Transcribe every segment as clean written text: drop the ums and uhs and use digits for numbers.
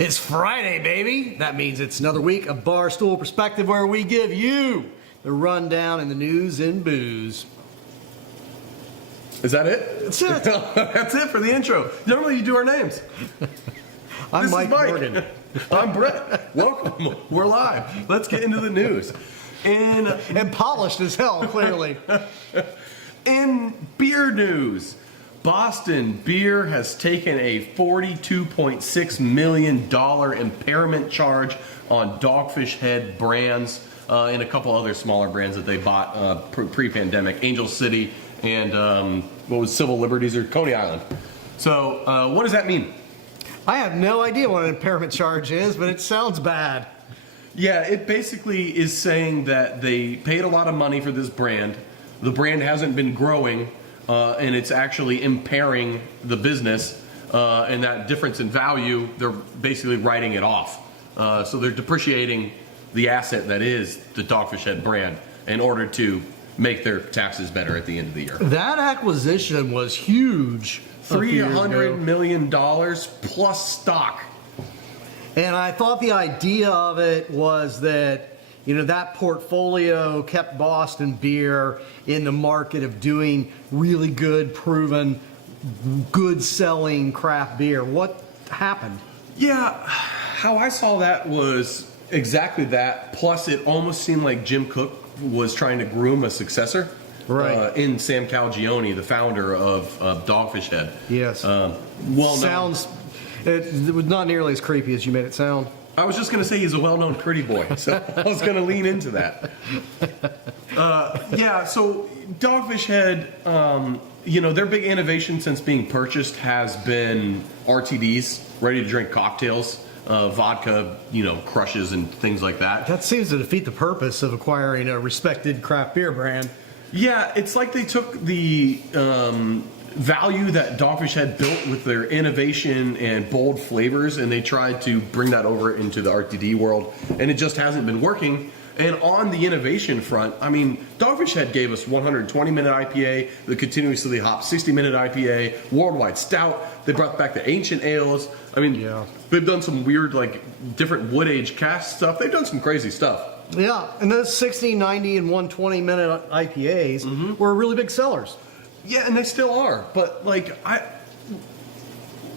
It's Friday, baby. That means it's another week of Barstool Perspective where we give you the rundown in the news and booze. Is that it? That's it. That's it for the intro. Normally you do our names. I'm This Mike is Mike. Morgan. I'm Brett. Welcome. We're live. Let's get into the news. And polished as hell, clearly. In beer news, Boston Beer has taken a $42.6 million impairment charge on Dogfish Head brands and a couple other smaller brands that they bought pre-pandemic, Angel City and what was Civil Liberties or Coney Island. So what does that mean? I have no idea what an impairment charge is, but it sounds bad. Yeah, it basically is saying that they paid a lot of money for this brand. The brand hasn't been growing, and it's actually impairing the business. And that difference in value, they're basically writing it off. So they're depreciating the asset that is the Dogfish Head brand in order to make their taxes better at the end of the year. That acquisition was huge. $300 million plus stock. And I thought the idea of it was that, you know, that portfolio kept Boston Beer in the market of doing really good, proven, good selling craft beer. What happened? Yeah, how I saw that was exactly that. Plus, it almost seemed like Jim Koch was trying to groom a successor. Right. In Sam Calagione, the founder of Dogfish Head. Yes. Well-known. It was not nearly as creepy as you made it sound. I was just going to say he's a well-known pretty boy, so I was going to lean into that. Yeah, so Dogfish Head, you know, their big innovation since being purchased has been RTDs, ready-to-drink cocktails, vodka, you know, crushes and things like that. That seems to defeat the purpose of acquiring a respected craft beer brand. Yeah, it's like they took the value that Dogfish Head built with their innovation and bold flavors, and they tried to bring that over into the RTD world, and it just hasn't been working. And on the innovation front, I mean, Dogfish Head gave us 120-minute IPA, the continuously hopped 60-minute IPA, worldwide stout. They brought back the ancient ales. I mean, yeah. They've done some weird, like, different wood-aged cask stuff. They've done some crazy stuff. Yeah, and those 60, 90, and 120-minute IPAs were really big sellers. Yeah, and they still are. But, like,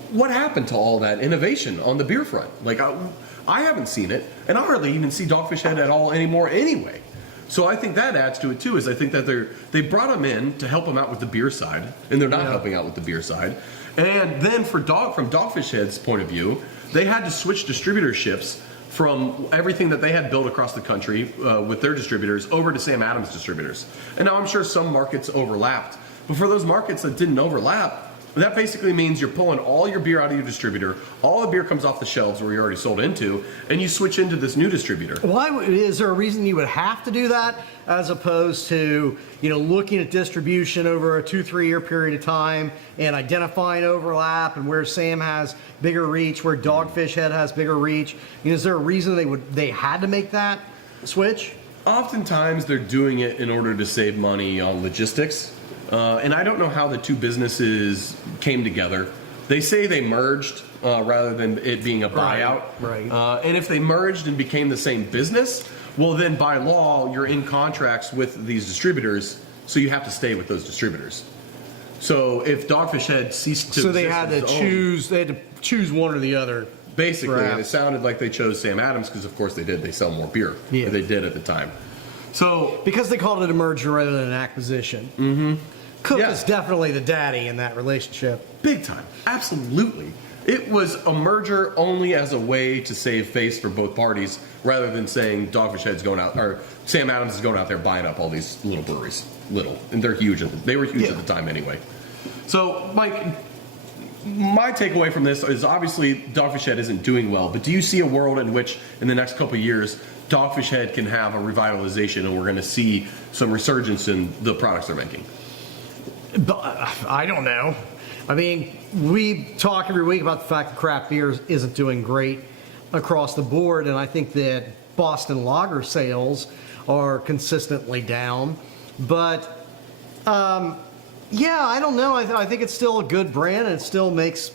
what happened to all that innovation on the beer front? Like, I haven't seen it, and I hardly even see Dogfish Head at all anymore anyway. So I think that adds to it, too, is I think that they brought them in to help them out with the beer side, and they're not helping out with the beer side. And then from Dogfish Head's point of view, they had to switch distributorships from everything that they had built across the country with their distributors over to Sam Adams distributors. And now I'm sure some markets overlapped. But for those markets that didn't overlap, that basically means you're pulling all your beer out of your distributor, all the beer comes off the shelves where you already sold into, and you switch into this new distributor. Is there a reason you would have to do that as opposed to, you know, looking at distribution over a 2-3 year period of time and identifying overlap and where Sam has bigger reach, where Dogfish Head has bigger reach? You know, is there a reason they had to make that switch? Oftentimes they're doing it in order to save money on logistics. And I don't know how the two businesses came together. They say they merged rather than it being a buyout. Right. And if they merged and became the same business, well, then by law, you're in contracts with these distributors, so you have to stay with those distributors. So if Dogfish Had ceased to so they had to choose one or the other. Basically, perhaps. and it sounded like they chose Sam Adams because, of course, they did. They sell more beer. Yeah. They did at the time. So because they called it a merger rather than an acquisition. Mm-hmm. Cook is definitely the daddy in that relationship. Big time. Absolutely. It was a merger only as a way to save face for both parties rather than saying Dogfish Head's going out, or Sam Adams is going out there buying up all these little breweries. And they're huge. They were huge at the time anyway. So, Mike, my takeaway from this is obviously Dogfish Head isn't doing well, but do you see a world in which in the next couple of years Dogfish Head can have a revitalization and we're going to see some resurgence in the products they're making? I don't know. I mean, we talk every week about the fact that craft beer isn't doing great across the board, and I think that Boston lager sales are consistently down. But, yeah, I don't know. I think it's still a good brand, and it still makes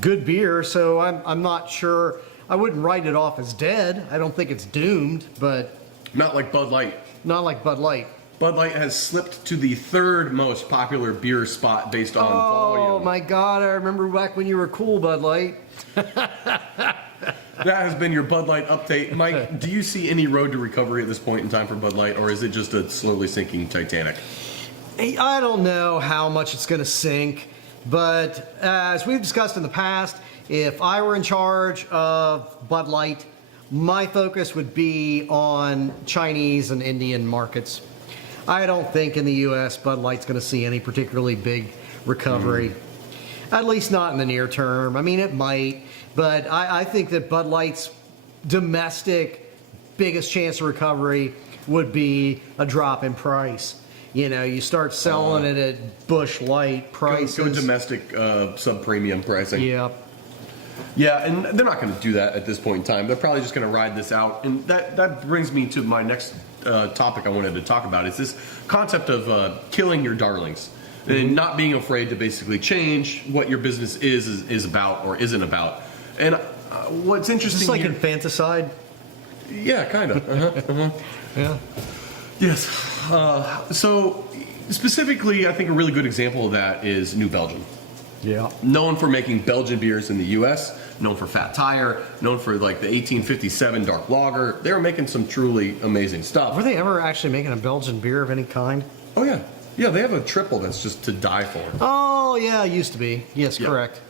good beer, so I'm not sure. I wouldn't write it off as dead. I don't think it's doomed, but Not like Bud Light. not like Bud Light. Bud Light has slipped to the third most popular beer spot based on Oh volume. my God! I remember back when you were cool, Bud Light. That has been your Bud Light update. Mike, do you see any road to recovery at this point in time for Bud Light, or is it just a slowly sinking Titanic? I don't know how much it's going to sink, but as we've discussed in the past, if I were in charge of Bud Light, my focus would be on Chinese and Indian markets. I don't think in the U.S. Bud Light's going to see any particularly big recovery, at least not in the near term. I mean, it might, but I think that Bud Light's domestic biggest chance of recovery would be a drop in price. You know, you start selling it at Busch Light prices. Go domestic sub-premium pricing. Yep. Yeah, and they're not going to do that at this point in time. They're probably just going to ride this out. And that brings me to my next topic I wanted to talk about. Is this concept of killing your darlings and not being afraid to basically change what your business is about or isn't about. And what's interesting Just like here, infanticide. yeah, kind of. Yeah. Yes. So specifically, I think a really good example of that is New Belgium. Yeah. Known for making Belgian beers in the U.S., known for Fat Tire, known for like the 1857 dark lager. They were making some truly amazing stuff. Were they ever actually making a Belgian beer of any kind? Oh yeah, yeah. They have a triple that's just to die for. Oh yeah, it used to be. Yes, Yeah. correct.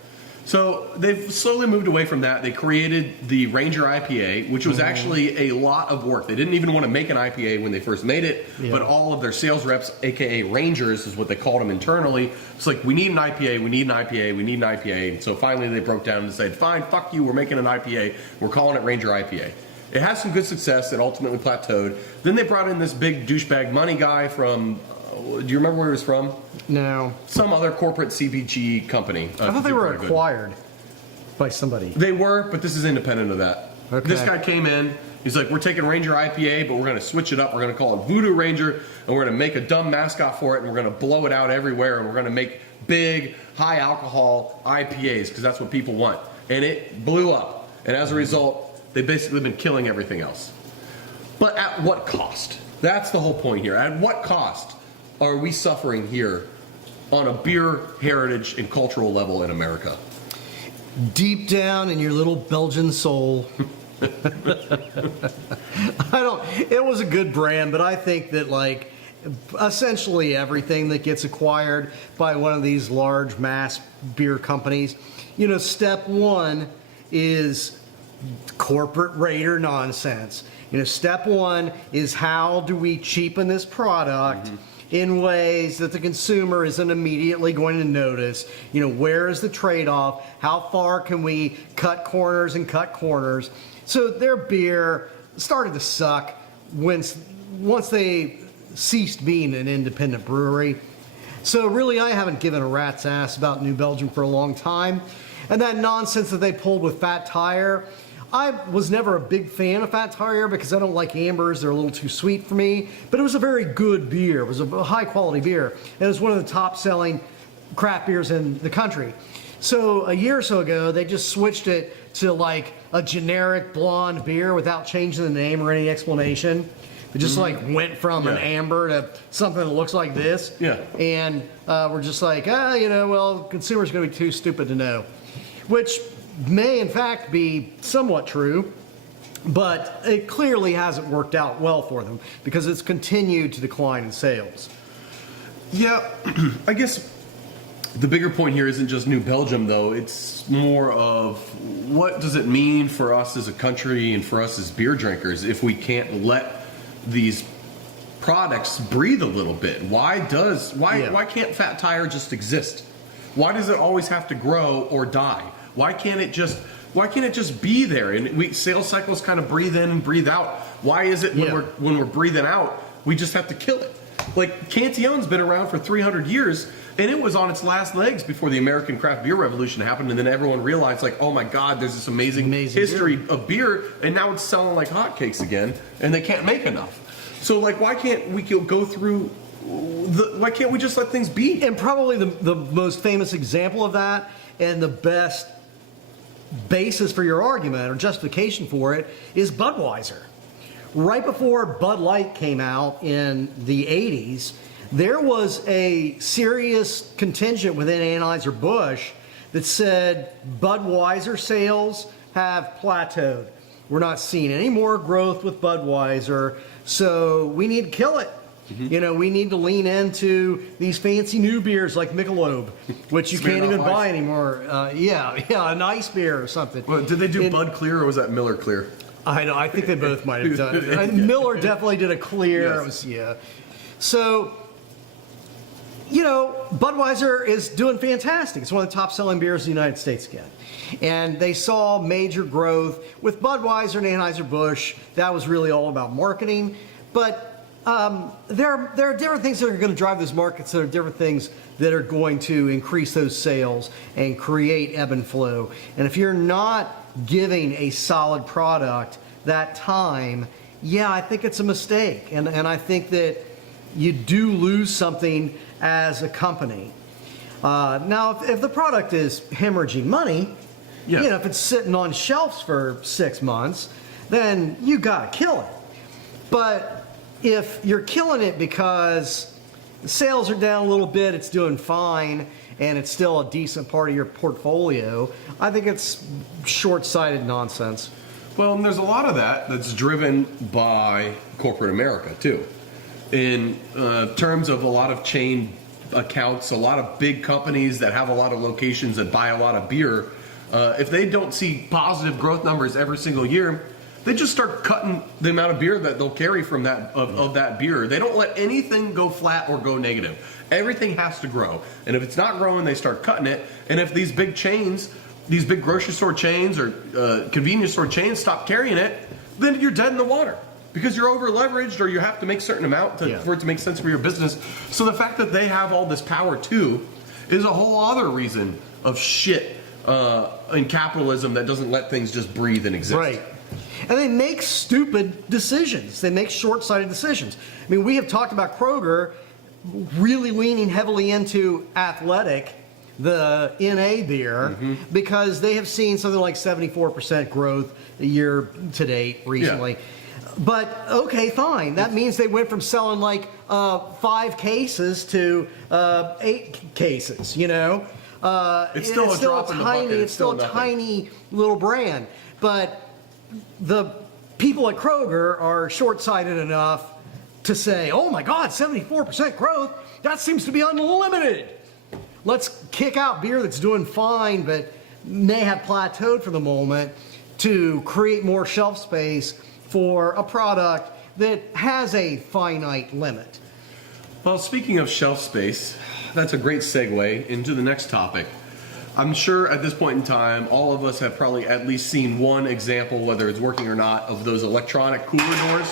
So they've slowly moved away from that. They created the Ranger IPA, which was actually a lot of work. They didn't even want to make an IPA when they first made it, Yeah. but all of their sales reps, aka Rangers, is what they called them internally. It's like, we need an IPA, we need an IPA, we need an IPA. And so finally they broke down and said, fine, fuck you, we're making an IPA. We're calling it Ranger IPA. It had some good success. It ultimately plateaued. Then they brought in this big douchebag money guy from, do you remember where he was from? No. Some other corporate CPG company. I thought they were Very good. acquired by somebody. They were, but this is independent of that. Okay. This guy came in. He's like, we're taking Ranger IPA, but we're going to switch it up. We're going to call it Voodoo Ranger, and we're going to make a dumb mascot for it, and we're going to blow it out everywhere, and we're going to make big, high alcohol IPAs because that's what people want. And it blew up. And as a result, they've basically been killing everything else. But at what cost? That's the whole point here. At what cost are we suffering here on a beer heritage and cultural level in America? Deep down in your little Belgian soul. It was a good brand, but I think that like essentially everything that gets acquired by one of these large mass beer companies, you know, step one is corporate raider nonsense. You know, step one is how do we cheapen this product in ways that the consumer isn't immediately going to notice. You know, where is the trade-off? How far can we cut corners and cut corners? So their beer started to suck once they ceased being an independent brewery. So really, I haven't given a rat's ass about New Belgium for a long time. And that nonsense that they pulled with Fat Tire, I was never a big fan of Fat Tire because I don't like ambers. They're a little too sweet for me. But it was a very good beer. It was a high quality beer. And it was one of the top selling craft beers in the country. So a year or so ago, they just switched it to like a generic blonde beer without changing the name or any explanation. It just like went from an amber to something that looks like this. Yeah. And we're just like, you know, well, consumers are going to be too stupid to know. Which may in fact be somewhat true, but it clearly hasn't worked out well for them because it's continued to decline in sales. Yeah, I guess the bigger point here isn't just New Belgium, though. It's more of what does it mean for us as a country and for us as beer drinkers if we can't let these products breathe a little bit? Why can't Fat Tire just exist? Why does it always have to grow or die? Why can't it just be there? And sales cycles kind of breathe in and breathe out. Why is it when we're breathing out, we just have to kill it? Like Cantillon's been around for 300 years, and it was on its last legs before the American craft beer revolution happened, and then everyone realized, like, oh my God, there's this amazing history of beer, and now it's selling like hotcakes again, and they can't make enough. So, like, why can't we go through? Why can't we just let things be? And probably the most famous example of that and the best basis for your argument or justification for it is Budweiser. Right before Bud Light came out in the 80s, there was a serious contingent within Anheuser-Busch that said Budweiser sales have plateaued. We're not seeing any more growth with Budweiser, so we need to kill it. You know, we need to lean into these fancy new beers like Michelob, which you can't even buy anymore. An ice beer or something. Well, did they do Bud Clear or was that Miller Clear? I think they both might have done it. Miller definitely did a clear. Yes. It was, So, Budweiser is doing fantastic. It's one of the top selling beers in the United States again. And they saw major growth with Budweiser and Anheuser-Busch. That was really all about marketing. But there are different things that are going to drive those markets. There are different things that are going to increase those sales and create ebb and flow. And if you're not giving a solid product that time, I think it's a mistake. And I think that you do lose something as a company. Now, if the product is hemorrhaging money, if it's sitting on shelves for 6 months, then you got to kill it. But if you're killing it because the sales are down a little bit, it's doing fine, and it's still a decent part of your portfolio, I think it's short-sighted nonsense. Well, and there's a lot of that's driven by corporate America, too. In terms of a lot of chain accounts, a lot of big companies that have a lot of locations that buy a lot of beer, if they don't see positive growth numbers every single year, they just start cutting the amount of beer that they'll carry from that of that beer. They don't let anything go flat or go negative. Everything has to grow. And if it's not growing, they start cutting it. And if these big chains, these big grocery store chains or convenience store chains stop carrying it, then you're dead in the water. Because you're over leveraged or you have to make a certain amount for it to make sense for your business. So the fact that they have all this power too is a whole other reason of shit in capitalism that doesn't let things just breathe and exist. Right. And they make stupid decisions. They make short-sighted decisions. I mean, we have talked about Kroger really leaning heavily into Athletic, the NA beer, because they have seen something like 74% growth a year to date recently. Yeah. But okay, fine. That means they went from selling like 5 cases to 8 cases. It's still a drop in the bucket. It's still a tiny little brand. But the people at Kroger are short-sighted enough to say, "Oh my God, 74% growth. That seems to be unlimited. Let's kick out beer that's doing fine, but may have plateaued for the moment to create more shelf space for a product that has a finite limit." Well, speaking of shelf space, that's a great segue into the next topic. I'm sure at this point in time, all of us have probably at least seen one example, whether it's working or not, of those electronic cooler doors.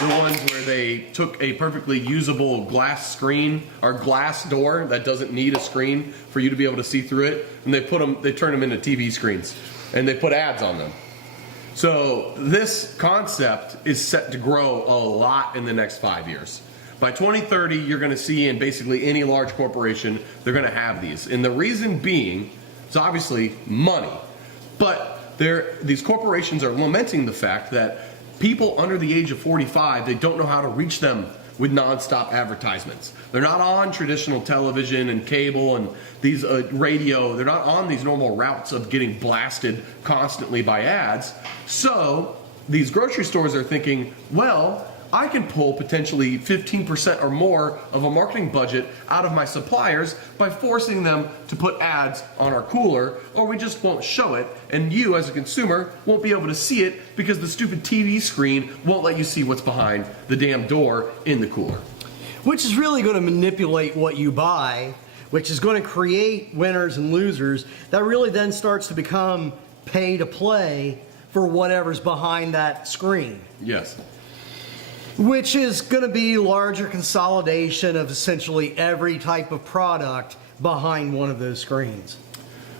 The ones where they took a perfectly usable glass screen or glass door that doesn't need a screen for you to be able to see through it, and they turn them into TV screens, and they put ads on them. So this concept is set to grow a lot in the next 5 years. By 2030, you're going to see in basically any large corporation, they're going to have these. And the reason being is obviously money. But these corporations are lamenting the fact that people under the age of 45, they don't know how to reach them with nonstop advertisements. They're not on traditional television and cable and these radio. They're not on these normal routes of getting blasted constantly by ads. So these grocery stores are thinking, well, I can pull potentially 15% or more of a marketing budget out of my suppliers by forcing them to put ads on our cooler, or we just won't show it, and you as a consumer won't be able to see it because the stupid TV screen won't let you see what's behind the damn door in the cooler. Which is really going to manipulate what you buy, which is going to create winners and losers. That really then starts to become pay to play for whatever's behind that screen. Yes. Which is going to be larger consolidation of essentially every type of product behind one of those screens.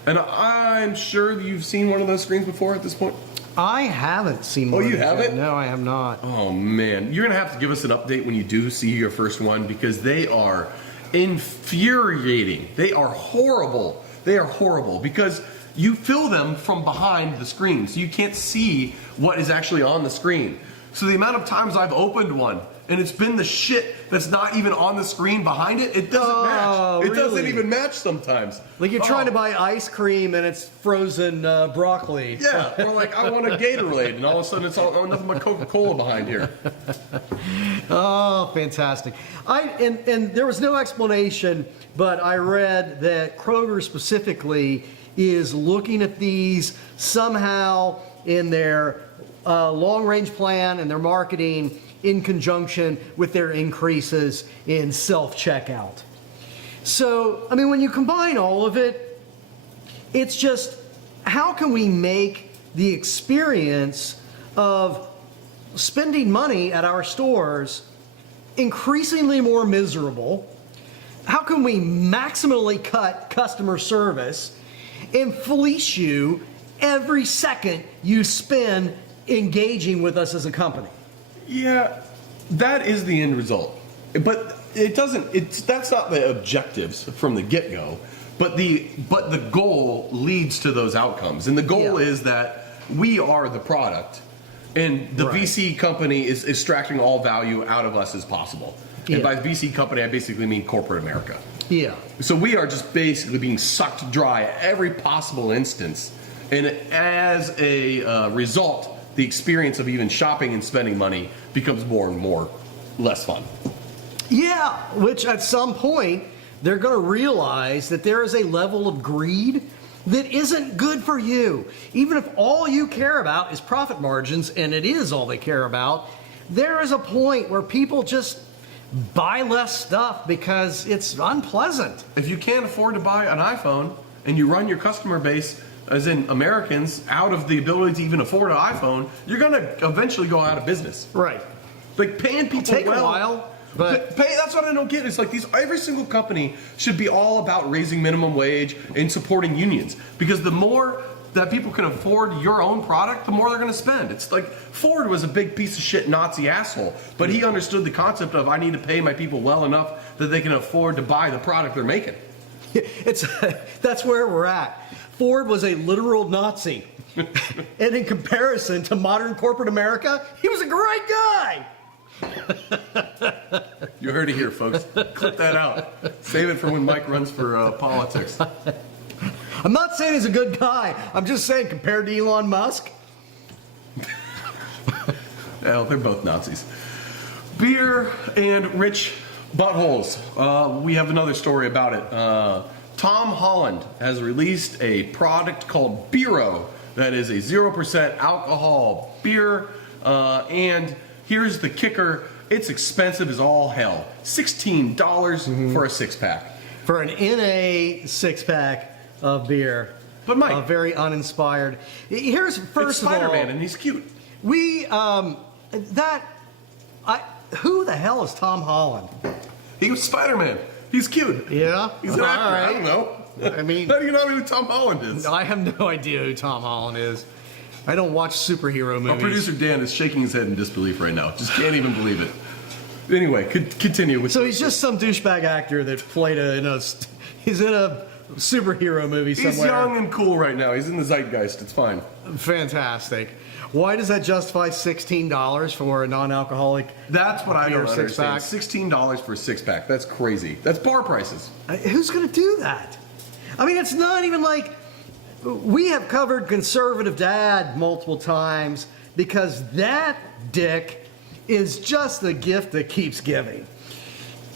And I'm sure you've seen one of those screens before at this point? I haven't seen one. Oh, you haven't? No, I have not. Oh, man. You're going to have to give us an update when you do see your first one, because they are infuriating. They are horrible. They are horrible because you fill them from behind the screen, so you can't see what is actually on the screen. So the amount of times I've opened one and it's been the shit that's not even on the screen behind it, it doesn't match. It doesn't even match sometimes. Like you're trying to buy ice cream and it's frozen broccoli. Yeah, or like I want a Gatorade and all of a sudden it's all nothing but Coca-Cola behind here. Oh, fantastic. And there was no explanation, but I read that Kroger specifically is looking at these somehow in their long-range plan and their marketing in conjunction with their increases in self-checkout. So, I mean, when you combine all of it, it's just, how can we make the experience of spending money at our stores increasingly more miserable? How can we maximally cut customer service and fleece you every second you spend engaging with us as a company? Yeah, that is the end result. But it doesn't, that's not the objectives from the get-go. But the goal leads to those outcomes. And the goal is that we are the product and the VC company is extracting all value out of us as possible. And by VC company, I basically mean corporate America. Yeah. So we are just basically being sucked dry at every possible instance. And as a result, the experience of even shopping and spending money becomes more and more less fun. Yeah, which at some point, they're going to realize that there is a level of greed that isn't good for you. Even if all you care about is profit margins, and it is all they care about, there is a point where people just buy less stuff because it's unpleasant. If you can't afford to buy an iPhone and you run your customer base, as in Americans, out of the ability to even afford an iPhone, you're going to eventually go out of business. Right. Like paying people Take a while, but that's what I don't get. It's like every single company should be all about raising minimum wage and supporting unions, because the more that people can afford your own product, the more they're going to spend. It's like Ford was a big piece of shit Nazi asshole, but he understood the concept of I need to pay my people well enough that they can afford to buy the product they're making. That's where we're at. Ford was a literal Nazi. And in comparison to modern corporate America, he was a great guy. You heard it here, folks. Clip that out. Save it for when Mike runs for politics. I'm not saying he's a good guy. I'm just saying compared to Elon Musk. Well, they're both Nazis. Beer and rich buttholes. We have another story about it. Tom Holland has released a product called Beero that is a 0% alcohol beer. And here's the kicker. It's expensive as all hell. $16 for a six-pack. For an NA six-pack of beer. But Mike, very uninspired. Here's first of all, Spider-Man, and he's cute. Who the hell is Tom Holland? He was Spider-Man. He's cute. Yeah, he's an actor. Right. I don't know. I mean, how do you know who Tom Holland is? I have no idea who Tom Holland is. I don't watch superhero movies. Our producer Dan is shaking his head in disbelief right now. Just can't even believe it. Anyway, continue with. So he's just some douchebag actor that played he's in a superhero movie somewhere. He's young and cool right now. He's in the zeitgeist. It's fine. Fantastic. Why does that justify $16 for a non-alcoholic? That's what I don't understand. $16 for a six-pack. That's crazy. That's bar prices. Who's going to do that? I mean, it's not even like we have covered conservative dad multiple times because that dick is just the gift that keeps giving.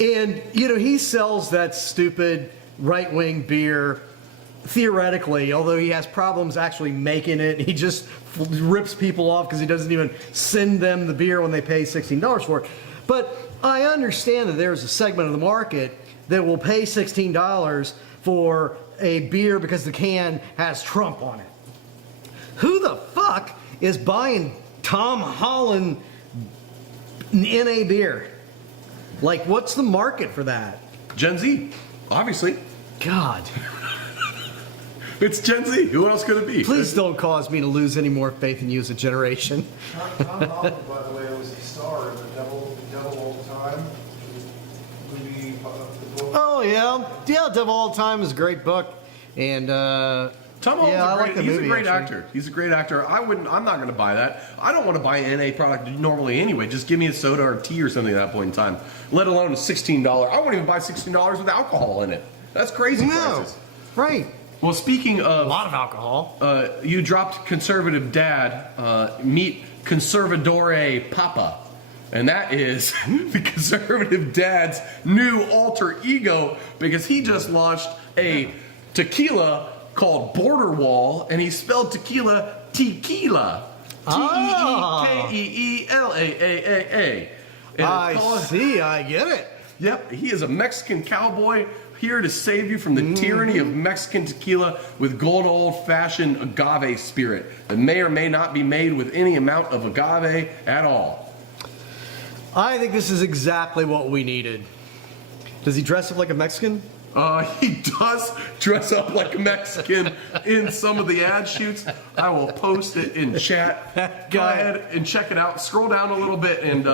And, he sells that stupid right-wing beer theoretically, although he has problems actually making it. He just rips people off because he doesn't even send them the beer when they pay $16 for it. But I understand that there's a segment of the market that will pay $16 for a beer because the can has Trump on it. Who the fuck is buying Tom Holland NA beer? Like, what's the market for that? Gen Z, obviously. God. It's Gen Z. Who else could it be? Please don't cause me to lose any more faith in you as a generation. Tom Holland, by the way, was the star in The Devil All the Time movie. Oh, yeah. Yeah, Devil All the Time is a great book. And Tom Holland's Yeah, I a like great, the he's movie, a great actually. actor. He's a great actor. I'm not going to buy that. I don't want to buy an NA product normally anyway. Just give me a soda or tea or something at that point in time. Let alone a $16. I won't even buy $16 with alcohol in it. That's crazy No, prices. right. Well, speaking A of, lot of alcohol. you dropped conservative dad. Meet conservadore papa. And that is the conservative dad's new alter ego because he just launched a tequila called Border Wall, and he spelled tequila tequila. Teekeeelaaa. I see. I get it. Yep, he is a Mexican cowboy here to save you from the tyranny of Mexican tequila with good old-fashioned agave spirit that may or may not be made with any amount of agave at all. I think this is exactly what we needed. Does he dress up like a Mexican? He does dress up like a Mexican in some of the ad shoots. I will post it in chat. Go ahead and check it out. Scroll down a little bit and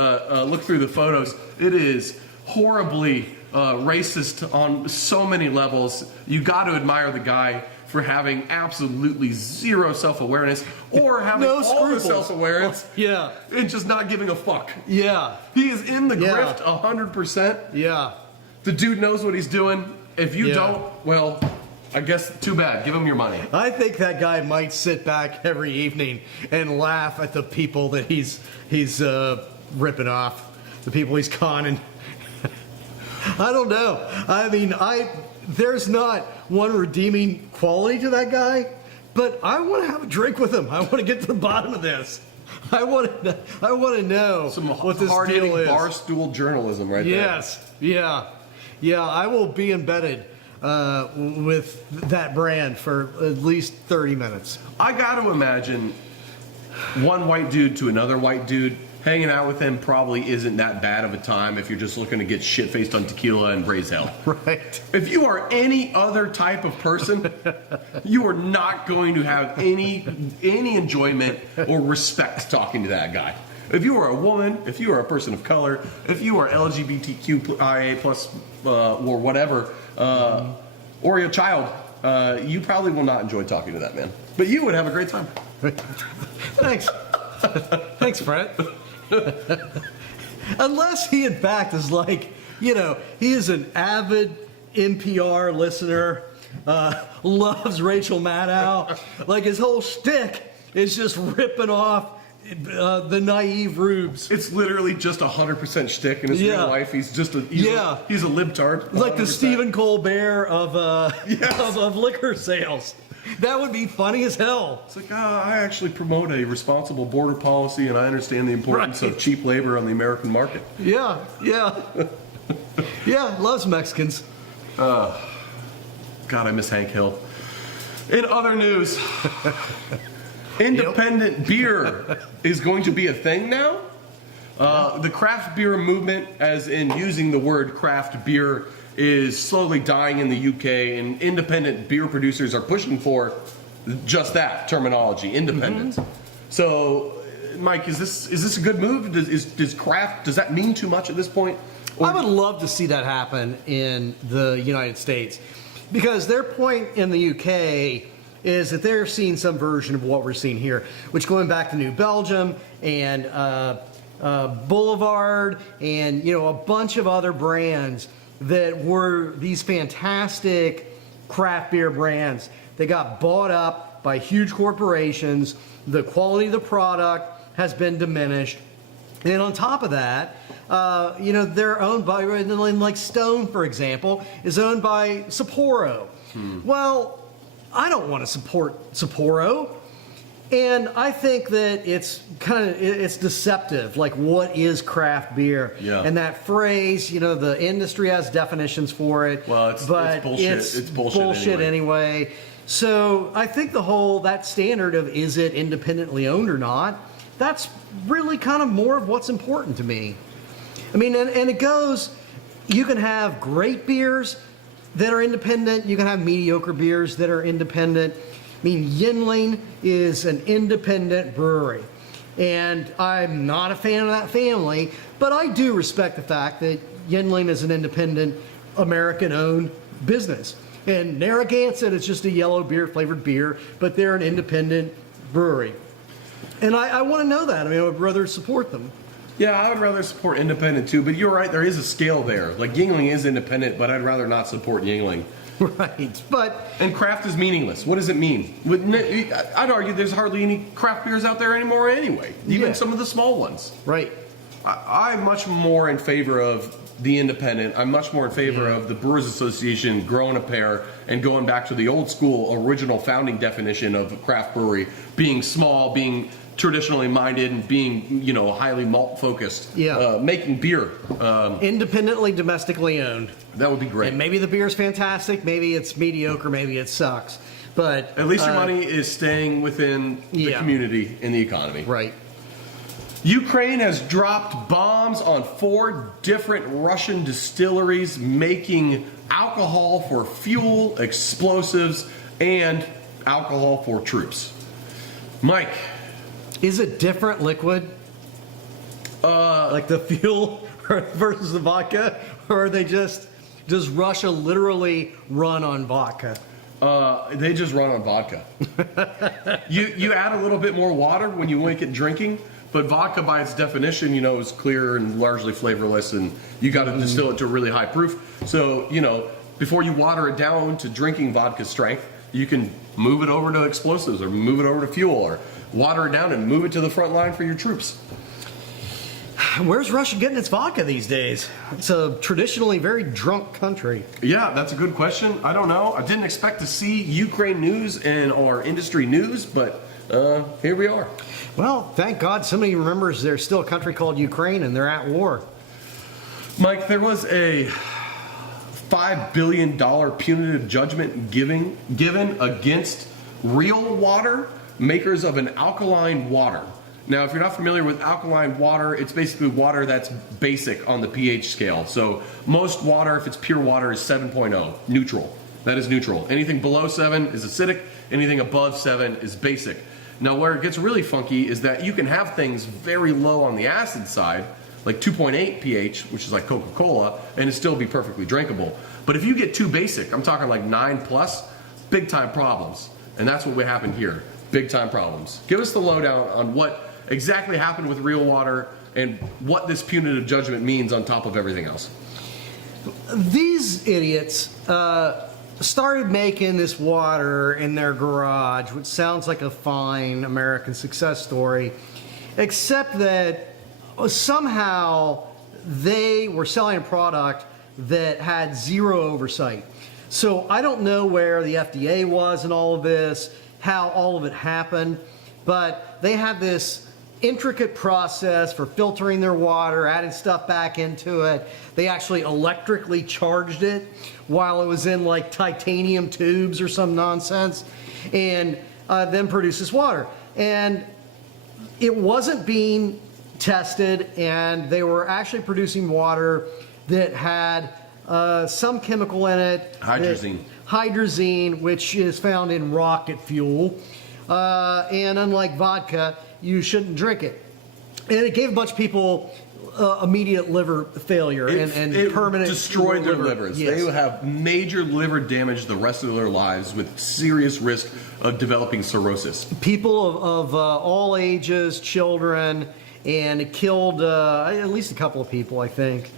look through the photos. It is horribly racist on so many levels. You got to admire the guy for having absolutely zero self-awareness or having No all the scruples. self-awareness Yeah. and just not giving a fuck. Yeah. He is in the Yeah. grift 100%. Yeah. The dude knows what he's doing. If you Yeah. don't, well, I guess too bad. Give him your money. I think that guy might sit back every evening and laugh at the people that he's ripping off, the people he's conning. I don't know. I mean, there's not one redeeming quality to that guy, but I want to have a drink with him. I want to get to the bottom of this. I want to know Some what this hard-hitting deal is. Barstool journalism right there. Yes. Yeah. Yeah. I will be embedded with that brand for at least 30 minutes. I got to imagine one white dude to another white dude. Hanging out with him probably isn't that bad of a time if you're just looking to get shit-faced on tequila and raise hell. Right. If you are any other type of person, you are not going to have any enjoyment or respect talking to that guy. If you are a woman, if you are a person of color, if you are LGBTQIA plus or whatever, or a child, you probably will not enjoy talking to that man. But you would have a great time. Thanks. Thanks, Brett. Unless he, in fact, is like, he is an avid NPR listener, loves Rachel Maddow. Like, his whole shtick is just ripping off the naive rubes. It's literally just 100% shtick in his Yeah. real life. He's just he's a libtard. Like the 100%. Stephen Colbert of, Yes. of liquor sales. That would be funny as hell. It's like, I actually promote a responsible border policy, and I understand the importance Right. of cheap labor on the American market. Yeah, yeah. Yeah, loves Mexicans. God, I miss Hank Hill. In other news, independent beer is going to be a thing now. The craft beer movement, as in using the word craft beer, is slowly dying in the UK, and independent beer producers are pushing for just that terminology, independence. So, Mike, is this a good move? Does craft, does that mean too much at this point? I would love to see that happen in the United States, because their point in the UK is that they're seeing some version of what we're seeing here, which, going back to New Belgium and Boulevard and a bunch of other brands that were these fantastic craft beer brands. They got bought up by huge corporations. The quality of the product has been diminished. And on top of that, they're owned by, like Stone, for example, is owned by Sapporo. Well, I don't want to support Sapporo. And I think that it's deceptive. Like, what is craft beer? Yeah. And that phrase, the industry has definitions for it. Well, it's but bullshit. It's bullshit anyway. So I think that standard of, is it independently owned or not, that's really kind of more of what's important to me. I mean, and it goes, you can have great beers that are independent. You can have mediocre beers that are independent. I mean, Yuengling is an independent brewery, and I'm not a fan of that family, but I do respect the fact that Yuengling is an independent, American-owned business. And Narragansett, it's just a yellow beer flavored beer, but they're an independent brewery. And I want to know that. I mean, I would rather support them. Yeah, I would rather support independent too, but you're right, there is a scale there. Like Yingling is independent, but I'd rather not support Yingling. Right, but... And craft is meaningless. What does it mean? I'd argue there's hardly any craft beers out there anymore anyway, even some of the small ones. Right. I'm much more in favor of the independent. I'm much more in favor of the Brewers Association growing a pair and going back to the old school original founding definition of a craft brewery, being small, being traditionally minded, and being, you know, highly malt focused. Yeah. Making beer. Independently, domestically owned. That would be great. And maybe the beer's fantastic, maybe it's mediocre, maybe it sucks. But at least your money is staying within the community and the economy. Right. Ukraine has dropped bombs on 4 different Russian distilleries making alcohol for fuel, explosives, and alcohol for troops. Mike. Is it different liquid? Like the fuel versus the vodka? Or are they does Russia literally run on vodka? They just run on vodka. You add a little bit more water when you make it drinking, but vodka by its definition, you know, is clear and largely flavorless, and you got to distill it to a really high proof. So, you know, before you water it down to drinking vodka strength, you can move it over to explosives or move it over to fuel or water it down and move it to the front line for your troops. Where's Russia getting its vodka these days? It's a traditionally very drunk country. Yeah, that's a good question. I don't know. I didn't expect to see Ukraine news in our industry news, but here we are. Well, thank God somebody remembers there's still a country called Ukraine and they're at war. Mike, there was a $5 billion punitive judgment given against Real Water, makers of an alkaline water. Now, if you're not familiar with alkaline water, it's basically water that's basic on the pH scale. So most water, if it's pure water, is 7.0, neutral. That is neutral. Anything below 7 is acidic. Anything above 7 is basic. Now, where it gets really funky is that you can have things very low on the acid side, like 2.8 pH, which is like Coca-Cola, and it still be perfectly drinkable. But if you get too basic, I'm talking like 9 plus, big time problems. And that's what would happen here. Big time problems. Give us the lowdown on what exactly happened with Real Water and what this punitive judgment means on top of everything else. These idiots started making this water in their garage, which sounds like a fine American success story, except that somehow they were selling a product that had zero oversight. So I don't know where the FDA was in all of this, how all of it happened, but they had this intricate process for filtering their water, adding stuff back into it. They actually electrically charged it while it was in like titanium tubes or some nonsense, and then produced this water. And it wasn't being tested, and they were actually producing water that had some chemical in it. Hydrazine. Hydrazine, which is found in rocket fuel. And unlike vodka, you shouldn't drink it. And it gave a bunch of people immediate liver failure and it permanent destroyed their livers. Yes. They will have major liver damage the rest of their lives with serious risk of developing cirrhosis. People of all ages, children, and it killed at least a couple of people, I think.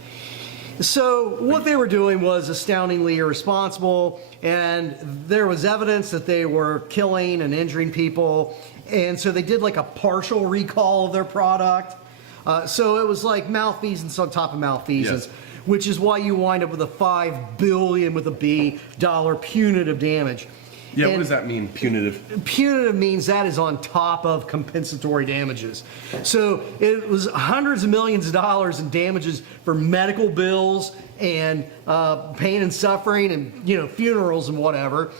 So what they were doing was astoundingly irresponsible, and there was evidence that they were killing and injuring people, and so they did like a partial recall of their product. So it was like malfeasance on top of malfeasance, Yes. which is why you wind up with a $5 billion with a B dollar punitive damage. Yeah, And what does that mean, punitive? punitive means that is on top of compensatory damages. So it was hundreds of millions of dollars in damages for medical bills and pain and suffering and, you know, funerals and whatever.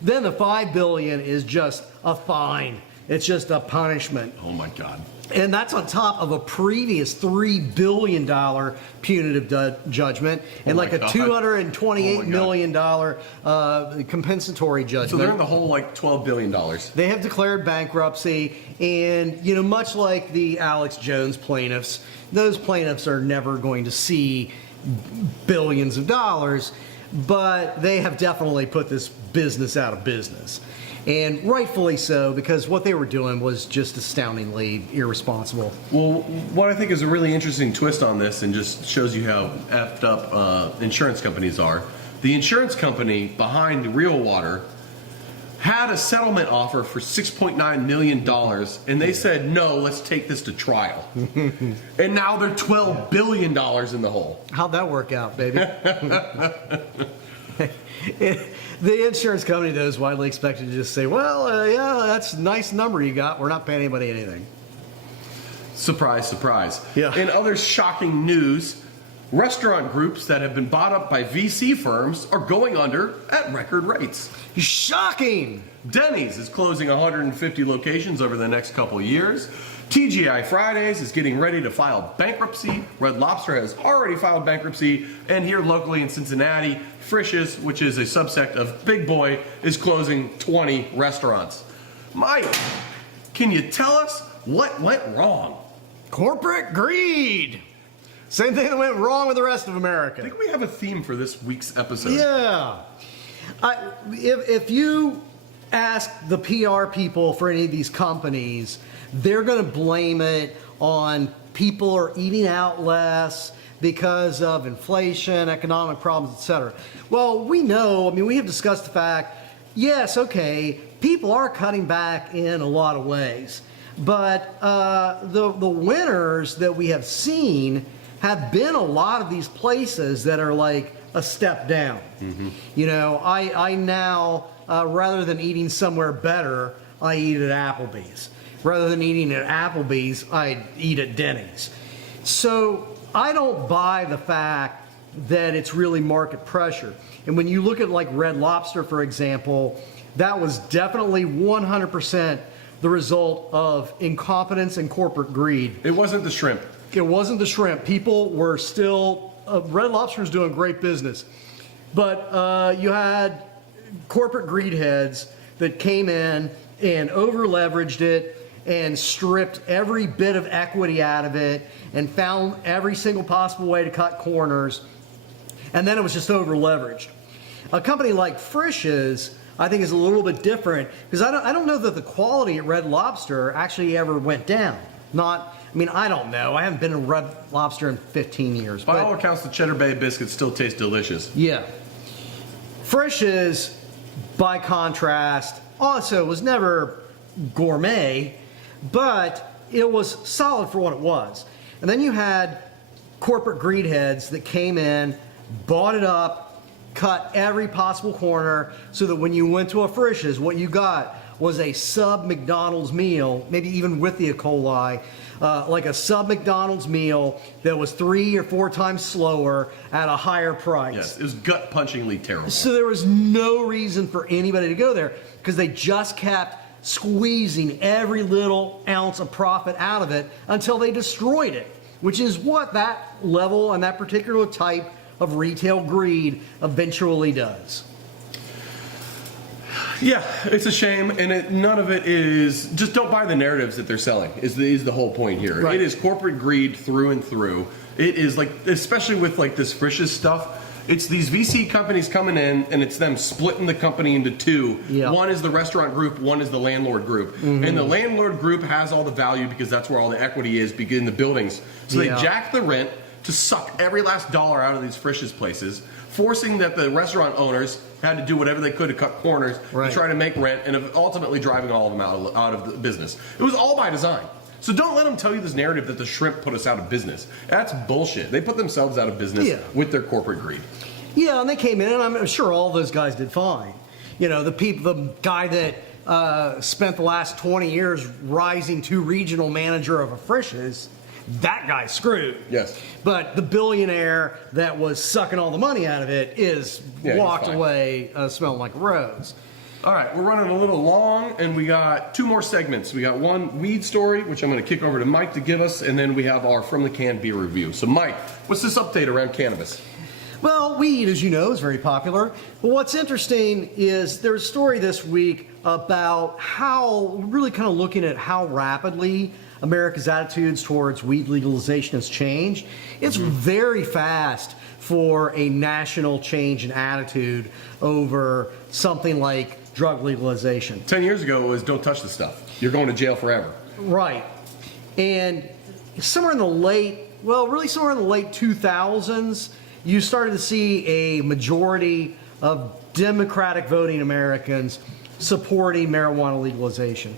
Then the $5 billion is just a fine. It's just a punishment. Oh my God. And that's on top of a previous $3 billion punitive judgment and my like a God. $228 million compensatory judgment. So they're in the whole like $12 billion. They have declared bankruptcy, and, you know, much like the Alex Jones plaintiffs, those plaintiffs are never going to see billions of dollars. but they have definitely put this business out of business. And rightfully so, because what they were doing was just astoundingly irresponsible. Well, what I think is a really interesting twist on this, and just shows you how effed up insurance companies are, the insurance company behind Real Water had a settlement offer for $6.9 million, and they said, no, let's take this to trial. And now they're $12 billion in the hole. How'd that work out, baby? The insurance company, though, is widely expected to just say, well, yeah, that's a nice number you got. We're not paying anybody anything. Surprise, surprise. Yeah. In other shocking news, restaurant groups that have been bought up by VC firms are going under at record rates. Shocking! Denny's is closing 150 locations over the next couple years. TGI Fridays is getting ready to file bankruptcy. Red Lobster has already filed bankruptcy. And here locally in Cincinnati, Frisch's, which is a subsect of Big Boy, is closing 20 restaurants. Mike, can you tell us what went wrong? Corporate greed! Same thing that went wrong with the rest of America. I think we have a theme for this week's episode. Yeah. If you ask the PR people for any of these companies, they're going to blame it on people are eating out less because of inflation, economic problems, etc. Well, we know, we have discussed the fact, yes, okay, people are cutting back in a lot of ways. But the winners that we have seen have been a lot of these places that are like a step down. Mm-hmm. I now, rather than eating somewhere better, I eat at Applebee's. Rather than eating at Applebee's, I eat at Denny's. So I don't buy the fact that it's really market pressure. And when you look at like Red Lobster, for example, that was definitely 100% the result of incompetence and corporate greed. It wasn't the shrimp. It wasn't the shrimp. People were still, Red Lobster was doing great business. But you had corporate greed heads that came in and over leveraged it and stripped every bit of equity out of it and found every single possible way to cut corners. And then it was just over leveraged. A company like Frisch's, I think, is a little bit different because I don't know that the quality at Red Lobster actually ever went down. I don't know. I haven't been to Red Lobster in 15 years. By all accounts, the Cheddar Bay biscuits still taste delicious. Yeah. Frisch's, by contrast, also was never gourmet, but it was solid for what it was. And then you had corporate greed heads that came in, bought it up, cut every possible corner so that when you went to a Frisch's, what you got was a sub McDonald's meal, maybe even with the E. coli, like a sub McDonald's meal that was 3 or 4 times slower at a higher price. Yes, it was gut-punchingly terrible. So there was no reason for anybody to go there because they just kept squeezing every little ounce of profit out of it until they destroyed it, which is what that level and that particular type of retail greed eventually does. Yeah, it's a shame, and none of it is, just don't buy the narratives that they're selling, is the whole point here. Right. It is corporate greed through and through. It is like, especially with like this Frisch's stuff, it's these VC companies coming in, and it's them splitting the company into two. Yeah. One is the restaurant group, one is the landlord group. Mm-hmm. And the landlord group has all the value because that's where all the equity is in the buildings. So Yeah. they jack the rent to suck every last dollar out of these Frisch's places, forcing that the restaurant owners had to do whatever they could to cut corners Right. to try to make rent, and ultimately driving all of them out of the business. It was all by design. So don't let them tell you this narrative that the shrimp put us out of business. That's bullshit. They put themselves out of business Yeah. with their corporate greed. Yeah, and they came in, and I'm sure all those guys did fine. The guy that spent the last 20 years rising to regional manager of a Frisch's, that guy's screwed. Yes. But the billionaire that was sucking all the money out of it is Yeah, he's walked fine. away smelling like a rose. All right, we're running a little long, and we got 2 more segments. We got one weed story, which I'm going to kick over to Mike to give us, and then we have our From the Can beer review. So, Mike, what's this update around cannabis? Well, weed, as you know, is very popular. But what's interesting is there's a story this week about how, really kind of looking at how rapidly America's attitudes towards weed legalization has changed, it's very fast for a national change in attitude over something like drug legalization. 10 years ago, it was don't touch the stuff. You're going to jail forever. Right. And somewhere in the late 2000s, you started to see a majority of Democratic voting Americans supporting marijuana legalization.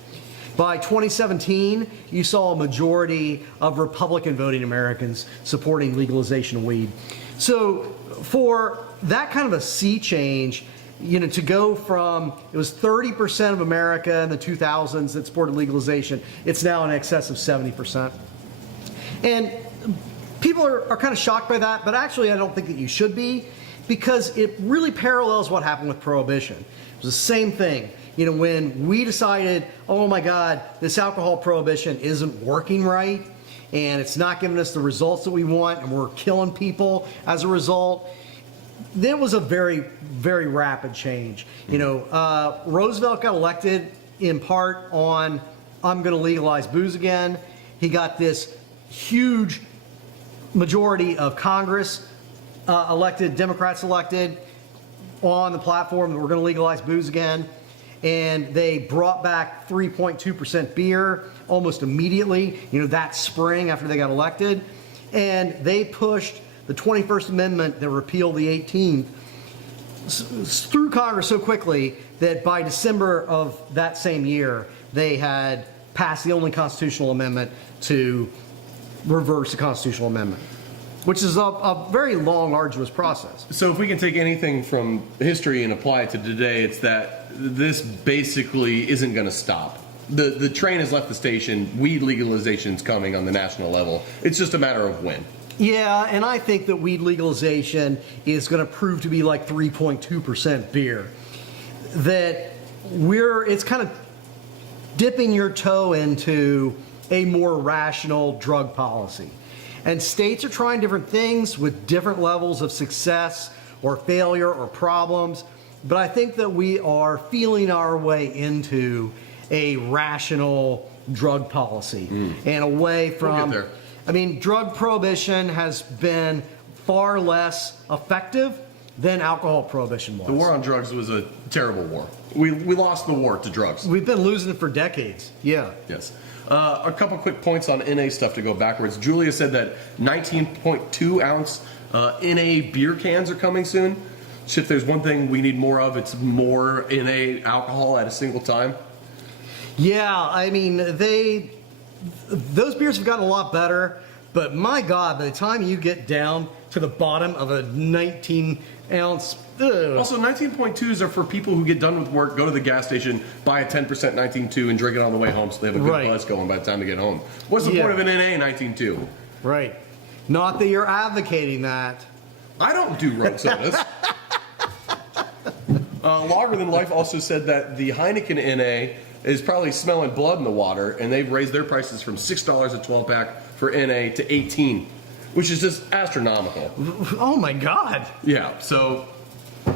By 2017, you saw a majority of Republican voting Americans supporting legalization of weed. So for that kind of a sea change, to go from, it was 30% of America in the 2000s that supported legalization, it's now in excess of 70%. And people are kind of shocked by that, but actually I don't think that you should be, because it really parallels what happened with Prohibition. It was the same thing. When we decided, oh my God, this alcohol prohibition isn't working right, and it's not giving us the results that we want, and we're killing people as a result, there was a very, very rapid change. Roosevelt got elected in part on, I'm going to legalize booze again. He got this huge majority of Congress elected, Democrats elected, on the platform that we're going to legalize booze again. And they brought back 3.2% beer almost immediately, that spring after they got elected. And they pushed the 21st Amendment that repealed the 18th through Congress so quickly that by December of that same year, they had passed the only constitutional amendment to reverse the constitutional amendment, which is a very long, arduous process. So if we can take anything from history and apply it to today, it's that this basically isn't going to stop. The train has left the station. Weed legalization is coming on the national level. It's just a matter of when. Yeah, and I think that weed legalization is going to prove to be like 3.2% beer. That it's kind of dipping your toe into a more rational drug policy. And states are trying different things with different levels of success or failure or problems. But I think that we are feeling our way into a rational drug policy and away from... We'll get there. I mean, drug prohibition has been far less effective than alcohol prohibition was. The war on drugs was a terrible war. We lost the war to drugs. We've been losing it for decades. Yeah. Yes. A couple quick points on NA stuff to go backwards. Julia said that 19.2 ounce NA beer cans are coming soon. If there's one thing we need more of, it's more NA alcohol at a single time. Yeah, I mean, those beers have gotten a lot better, but my God, by the time you get down to the bottom of a 19 ounce... Also, 19.2s are for people who get done with work, go to the gas station, buy a 10% 19.2 and drink it on the way home so they have a good buzz going by the time they get home. What's the point of an NA 19.2? Right. Not that you're advocating that. I don't do road sodas. Longer Than Life also said that the Heineken NA is probably smelling blood in the water, and they've raised their prices from $6 a 12-pack for NA to $18, which is just astronomical. Oh my God. Yeah, so,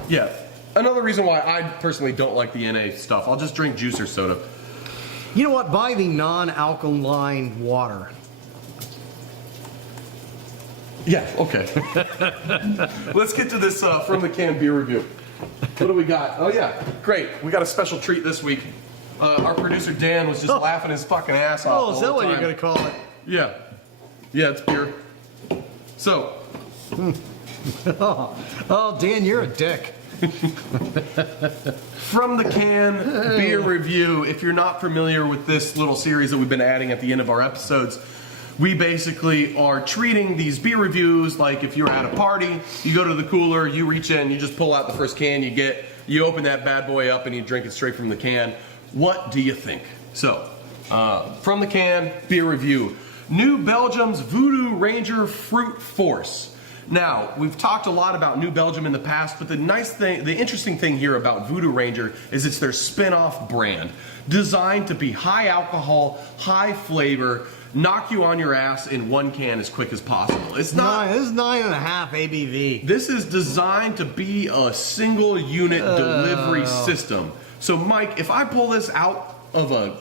yeah. Another reason why I personally don't like the NA stuff, I'll just drink juice or soda. You know what? Buy the non-alkaline water. Yeah, okay. Let's get to this from the can beer review. What do we got? Oh yeah, great. We got a special treat this week. Our producer Dan was just laughing his fucking ass off. Oh, is that what you're going to call it? Yeah. Yeah, it's beer. So. Oh, Dan, you're a dick. From the can beer review. If you're not familiar with this little series that we've been adding at the end of our episodes, we basically are treating these beer reviews like if you're at a party, you go to the cooler, you reach in, you just pull out the first can you get, you open that bad boy up and you drink it straight from the can. What do you think? So, from the can beer review. New Belgium's Voodoo Ranger Fruit Force. Now, we've talked a lot about New Belgium in the past, but the interesting thing here about Voodoo Ranger is it's their spin-off brand, designed to be high alcohol, high flavor, knock you on your ass in one can as quick as possible. It's not. This is 9.5 ABV. This is designed to be a single unit delivery system. So, Mike, if I pull this out of a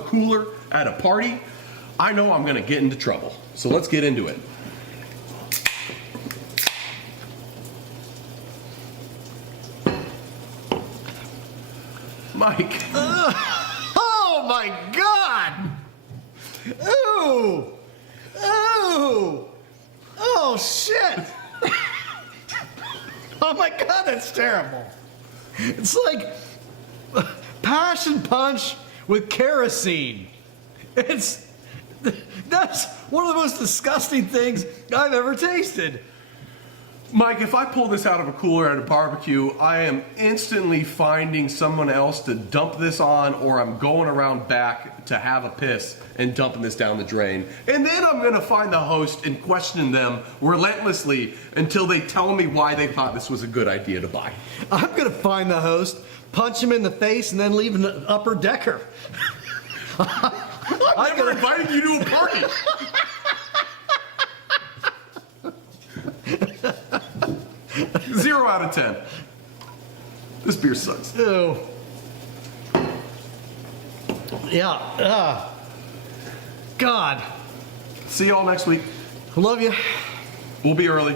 cooler at a party, I know I'm going to get into trouble. So let's get into it. Mike. Oh my God! Ooh! Ooh! Oh shit! Oh my God, that's terrible. It's like passion punch with kerosene. That's one of the most disgusting things I've ever tasted. Mike, if I pull this out of a cooler at a barbecue, I am instantly finding someone else to dump this on, or I'm going around back to have a piss and dumping this down the drain. And then I'm going to find the host and question them relentlessly until they tell me why they thought this was a good idea to buy. I'm gonna find the host, punch him in the face, and then leave an upper decker. I'm never inviting you to a party. 0 out of 10. This beer sucks. Ew. Yeah. God. See y'all next week. Love you. We'll be early.